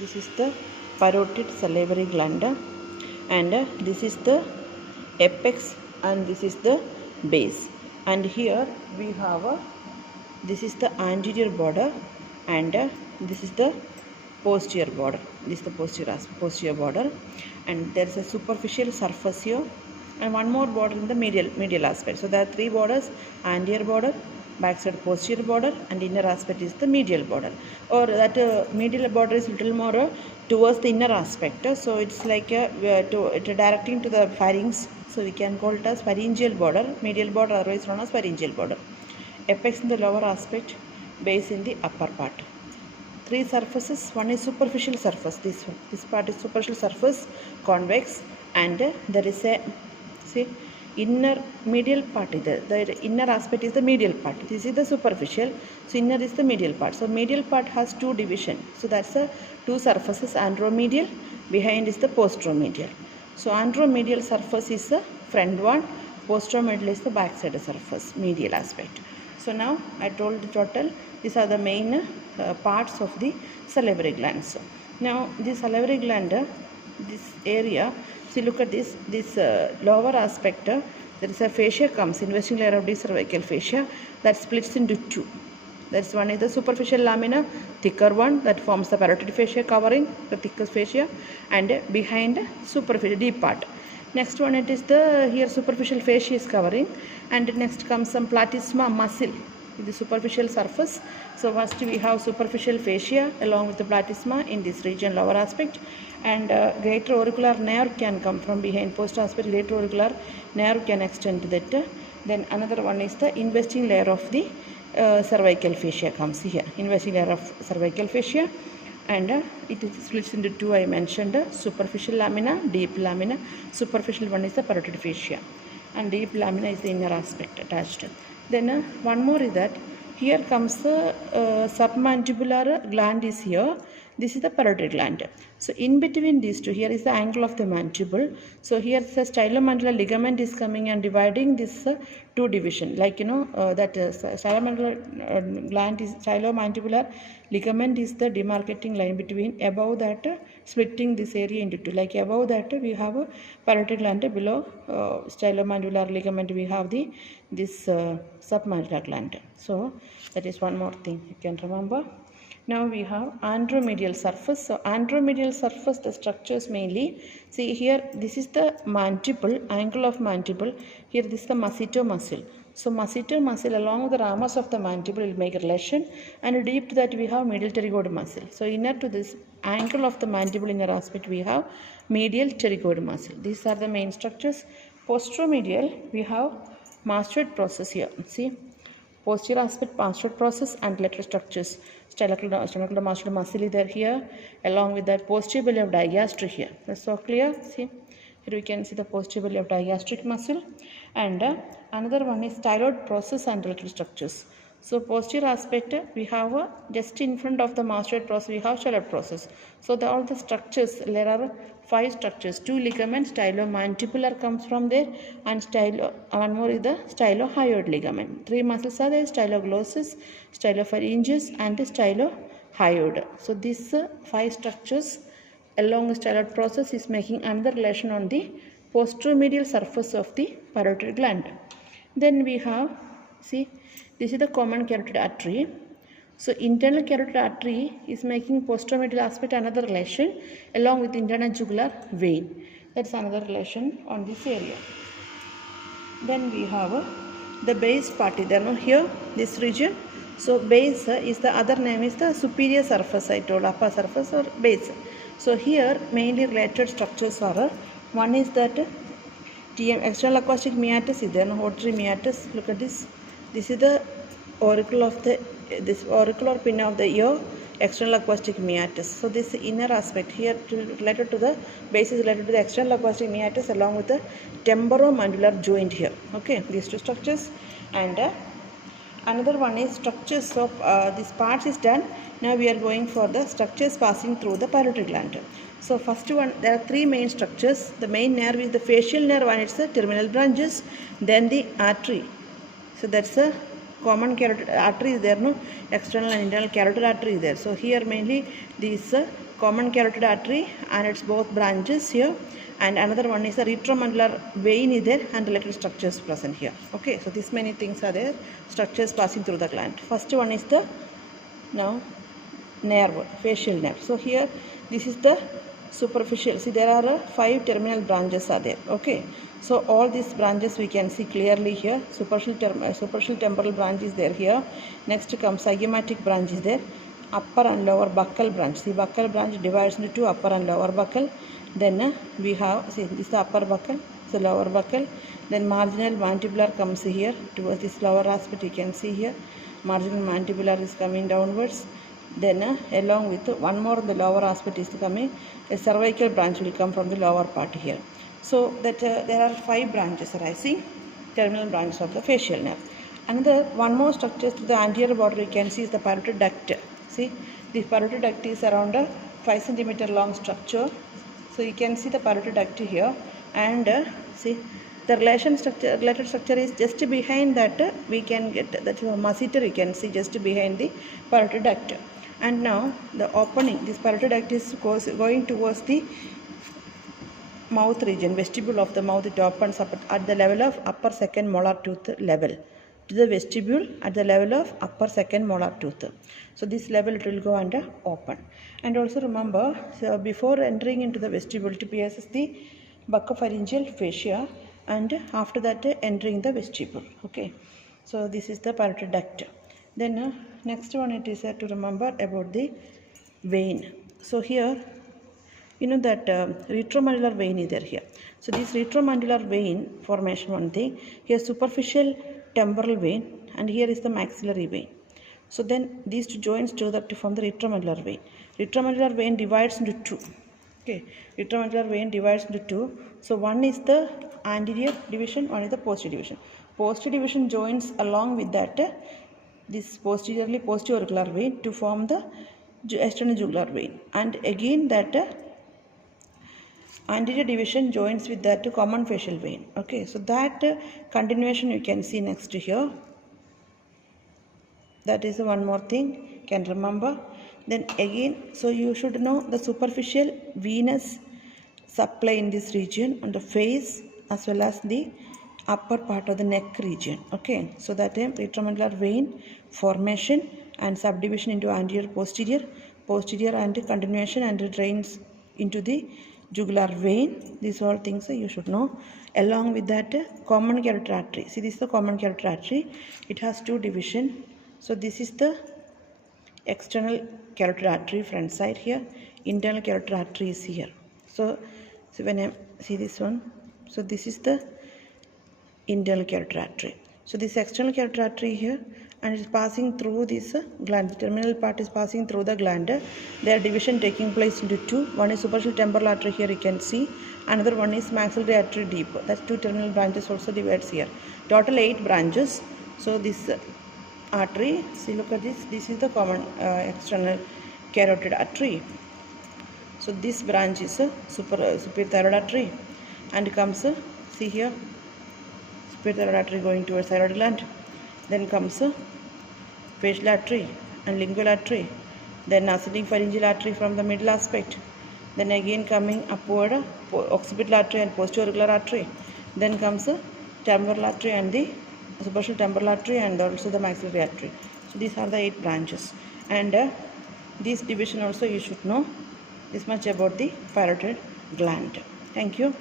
This is the parotid salivary gland, and this is the apex, and this is the base. And here we have this is the anterior border, and this is the posterior border. This is the posterior border, and there is a superficial surface here, and one more border in the medial aspect. So there are three borders: anterior border, backside posterior border, and inner aspect is the medial border. Or that medial border is little more towards the inner aspect. So it's like directing to the pharynx. So we can call it as pharyngeal border. Medial border, otherwise known as pharyngeal border. Apex in the lower aspect, base in the upper part. Three surfaces. One is superficial surface. This part is superficial surface, convex, and there is a inner medial part. The inner aspect is the medial part. This is the superficial. So inner is the medial part. So medial part has two divisions. So that's two surfaces, anteromedial. Behind is the posteromedial. So anteromedial surface is the front one. Posteromedial is the backside surface, medial aspect. So now I told the total. These are the main parts of the salivary glands. Now this salivary gland, this area. See, look at this lower aspect. There is a fascia comes, investing layer of the cervical fascia, that splits into two. That's one is the superficial lamina, thicker one, that forms the parotid fascia covering the thickest fascia, and behind superficial deep part. Next one, it is the here superficial fascia is covering, and next comes some platysma muscle, the superficial surface. So first we have superficial fascia along with the platysma in this region, lower aspect, and greater auricular nerve can come from behind post aspect. Greater auricular nerve can extend to that. Then another one is the investing layer of the cervical fascia comes here, investing layer of cervical fascia, and it splits into two. I mentioned superficial lamina, deep lamina. Superficial one is the parotid fascia, and deep lamina is the inner aspect attached. Then one more is that here comes the submandibular gland is here. This is the parotid gland. So in between these two, here is the angle of the mandible. So here the stylomandibular ligament is coming and dividing this two division. Like that stylomandibular gland is stylomandibular ligament is the demarcating line between, above that splitting this area into two. Like above that we have a parotid gland, below stylomandibular ligament we have this submandibular gland. So that is one more thing you can remember. Now we have anteromedial surface. So anteromedial surface, the structures mainly, see here, this is the mandible, angle of mandible. Here this is the Masseter muscle. So Masseter muscle along with the ramus of the mandible will make a relation, and deep to that we have medial pterygoid muscle. So inner to this angle of the mandible inner aspect we have medial pterygoid muscle. These are the main structures. Posteromedial we have mastoid process here. See, posterior aspect, mastoid process, and lateral structures. Sternocleidomastoid muscle is there here, along with that posterior belly of digastric here. That's so clear. See, here we can see the posterior belly of digastric muscle, and another one is styloid process and lateral structures. So posterior aspect we have just in front of the mastoid process we have styloid process. So all the structures, there are 5 structures, 2 ligaments. Stylomandibular comes from there, and one more is the stylohyoid ligament. 3 muscles are there: styloglossus, stylopharyngeus, and stylohyoid. So these 5 structures along the styloid process is making another relation on the posteromedial surface of the parotid gland. Then we have, see, this is the common carotid artery. So internal carotid artery is making posteromedial aspect another relation along with internal jugular vein. That's another relation on this area. Then we have the base part there. No, here this region. So base is the other name is the superior surface. I told upper surface or base. So here mainly related structures are one is that external acoustic meatus is there. No, auditory meatus. Look at this. This is the auricle of this auricular pin of the ear, external acoustic meatus. So this inner aspect here related to the base is related to the external acoustic meatus along with the temporomandibular joint here. Okay, these two structures, and another one is structures of this parts is done. Now we are going for the structures passing through the parotid gland. So first one, there are 3 main structures. The main nerve is the facial nerve, and it's the terminal branches. Then the artery. So that's the common carotid artery is there, no, external and internal carotid artery is there. So here mainly this common carotid artery and its both branches here, and another one is the retromandibular vein is there and related structures present here. Okay, so these many things are there, structures passing through the gland. First one is the now nerve, facial nerve. So here this is the superficial. See, there are 5 terminal branches are there. Okay, so all these branches we can see clearly here. Superficial temporal branch is there here. Next comes zygomatic branch is there. Upper and lower buccal branch. See, buccal branch divides into 2, upper and lower buccal. Then we have, see, this is the upper buccal, so lower buccal. Then marginal mandibular comes here towards this lower aspect. You can see here marginal mandibular is coming downwards. Then along with one more, the lower aspect is coming, a cervical branch will come from the lower part here. So that there are 5 branches arising, terminal branches of the facial nerve. Another one more structure to the anterior border you can see is the parotid duct. See, the parotid duct is around a 5 cm long structure. So you can see the parotid duct here, and see the related structure is just behind that. We can get that Masseter, you can see just behind the parotid duct. And now the opening, this parotid duct is going towards the mouth region, vestibule of the mouth. It opens up at the level of upper second molar tooth level, to the vestibule at the level of upper second molar tooth. So this level it will go and open. And also remember, so before entering into the vestibule, it pierces the buccopharyngeal fascia, and after that entering the vestibule. Okay, so this is the parotid duct. Then next one it is to remember about the vein. So here you know that retromandibular vein is there here. So this retromandibular vein formation, one thing here, superficial temporal vein, and here is the maxillary vein. So then these two joints together to form the retromandibular vein. Retromandibular vein divides into 2. Okay, retromandibular vein divides into 2. So one is the anterior division, one is the posterior division. Posterior division joins along with that this posterior auricular vein to form the external jugular vein, and again that anterior division joins with that common facial vein. Okay, so that continuation you can see next here. That is one more thing can remember. Then again, so you should know the superficial venous supply in this region on the face as well as the upper part of the neck region. Okay, so that retromandibular vein formation and subdivision into anterior, posterior and continuation and drains into the jugular vein. These all things you should know. Along with that common carotid artery. See, this is the common carotid artery. It has 2 division. So this is the external carotid artery front side here. Internal carotid artery is here. So when I see this one, so this is the internal carotid artery. So this external carotid artery here, and it is passing through this gland. The terminal part is passing through the gland. Their division taking place into 2. One is superficial temporal artery here you can see. Another one is maxillary artery deep. That's 2 terminal branches also divides here. Total 8 branches. So this artery, see, look at this. This is the common external carotid artery. So this branch is superior thyroid artery, and comes see here, superior thyroid artery going towards thyroid gland. Then comes facial artery and lingual artery. Then ascending pharyngeal artery from the middle aspect. Then again coming upward occipital artery and posterior auricular artery. Then comes temporal artery and the superficial temporal artery and also the maxillary artery. So these are the 8 branches, and this division also you should know this much about the parotid gland. Thank you.